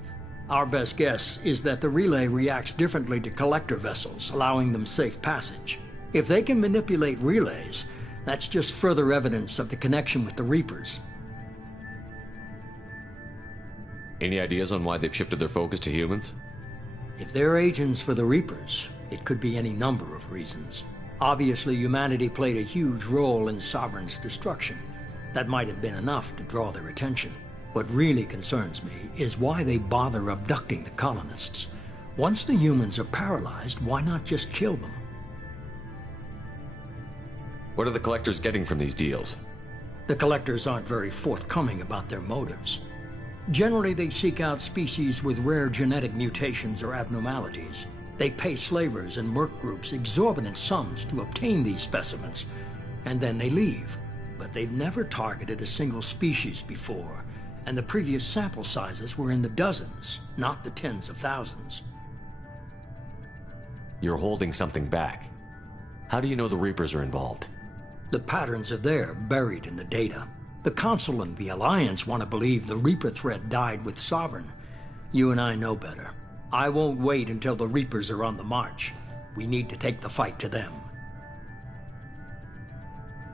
Our best guess is that the relay reacts differently to Collector vessels, allowing them safe passage. If they can manipulate relays, that's just further evidence of the connection with the Reapers. Any ideas on why they've shifted their focus to humans? If they're agents for the Reapers, it could be any number of reasons. Obviously, humanity played a huge role in Sovereign's destruction. That might have been enough to draw their attention. What really concerns me is why they bother abducting the colonists. Once the humans are paralyzed, why not just kill them? What are the Collectors getting from these deals? The Collectors aren't very forthcoming about their motives. Generally, they seek out species with rare genetic mutations or abnormalities. They pay slavers and merc groups exorbitant sums to obtain these specimens, and then they leave. But they've never targeted a single species before, and the previous sample sizes were in the dozens, not the tens of thousands. You're holding something back. How do you know the Reapers are involved? The patterns are there, buried in the data. The Council and the Alliance want to believe the Reaper threat died with Sovereign. You and I know better. I won't wait until the Reapers are on the march. We need to take the fight to them.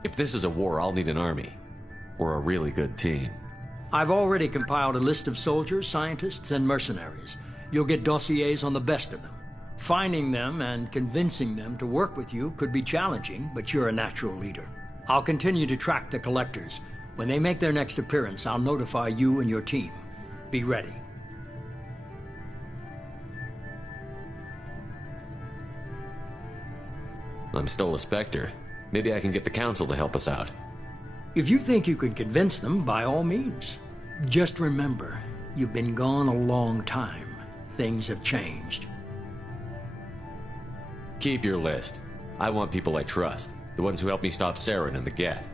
If this is a war, I'll need an army. Or a really good team. I've already compiled a list of soldiers, scientists, and mercenaries. You'll get dossiers on the best of them. Finding them and convincing them to work with you could be challenging, but you're a natural leader. I'll continue to track the Collectors. When they make their next appearance, I'll notify you and your team. Be ready. I'm still a Spectre. Maybe I can get the Council to help us out. If you think you can convince them, by all means. Just remember, you've been gone a long time. Things have changed. Keep your list. I want people I trust. The ones who helped me stop Saren and the Geth.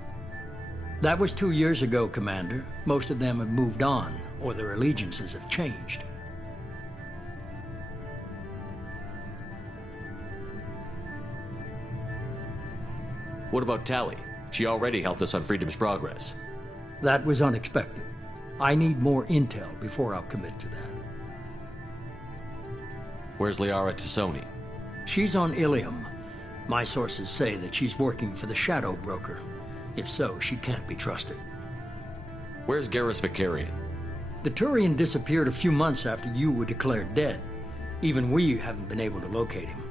That was 2 years ago, Commander. Most of them have moved on, or their allegiances have changed. What about Tali? She already helped us on Freedom's Progress. That was unexpected. I need more intel before I'll commit to that. Where's Liara Tassoni? She's on Ilium. My sources say that she's working for the Shadow Broker. If so, she can't be trusted. Where's Garrus Vicarian? The Turian disappeared a few months after you were declared dead. Even we haven't been able to locate him.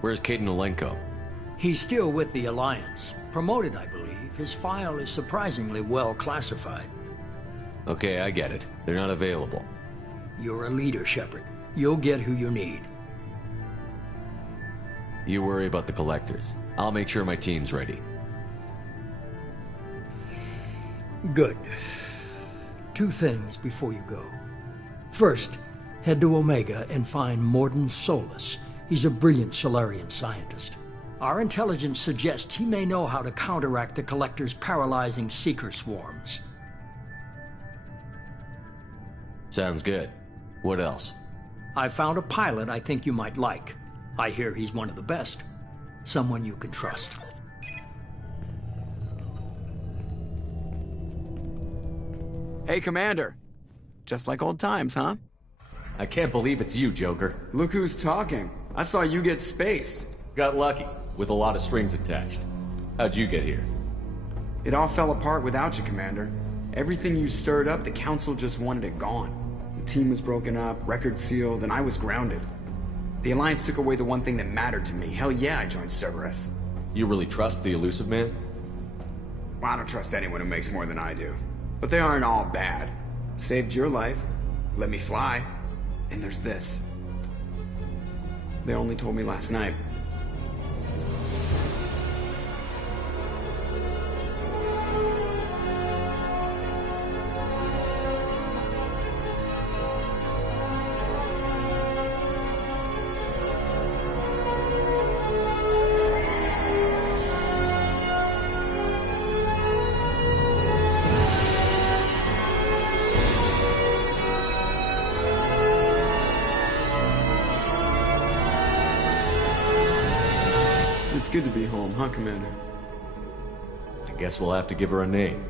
Where's Caden Alenko? He's still with the Alliance. Promoted, I believe. His file is surprisingly well classified. Okay, I get it. They're not available. You're a leader, Shepard. You'll get who you need. You worry about the Collectors. I'll make sure my team's ready. Good. 2 things before you go. First, head to Omega and find Morden Solus. He's a brilliant Solarian scientist. Our intelligence suggests he may know how to counteract the Collector's paralyzing Seeker swarms. Sounds good. What else? I found a pilot I think you might like. I hear he's one of the best. Someone you can trust. Hey, Commander. Just like old times, huh? I can't believe it's you, Joker. Look who's talking. I saw you get spaced. Got lucky, with a lot of strings attached. How'd you get here? It all fell apart without you, Commander. Everything you stirred up, the Council just wanted it gone. The team was broken up, record sealed, and I was grounded. The Alliance took away the one thing that mattered to me. Hell yeah, I joined Cerberus. You really trust the Elusive Man? Well, I don't trust anyone who makes more than I do. But they aren't all bad. Saved your life, let me fly, and there's this. They only told me last night. It's good to be home, huh, Commander? I guess we'll have to give her a name.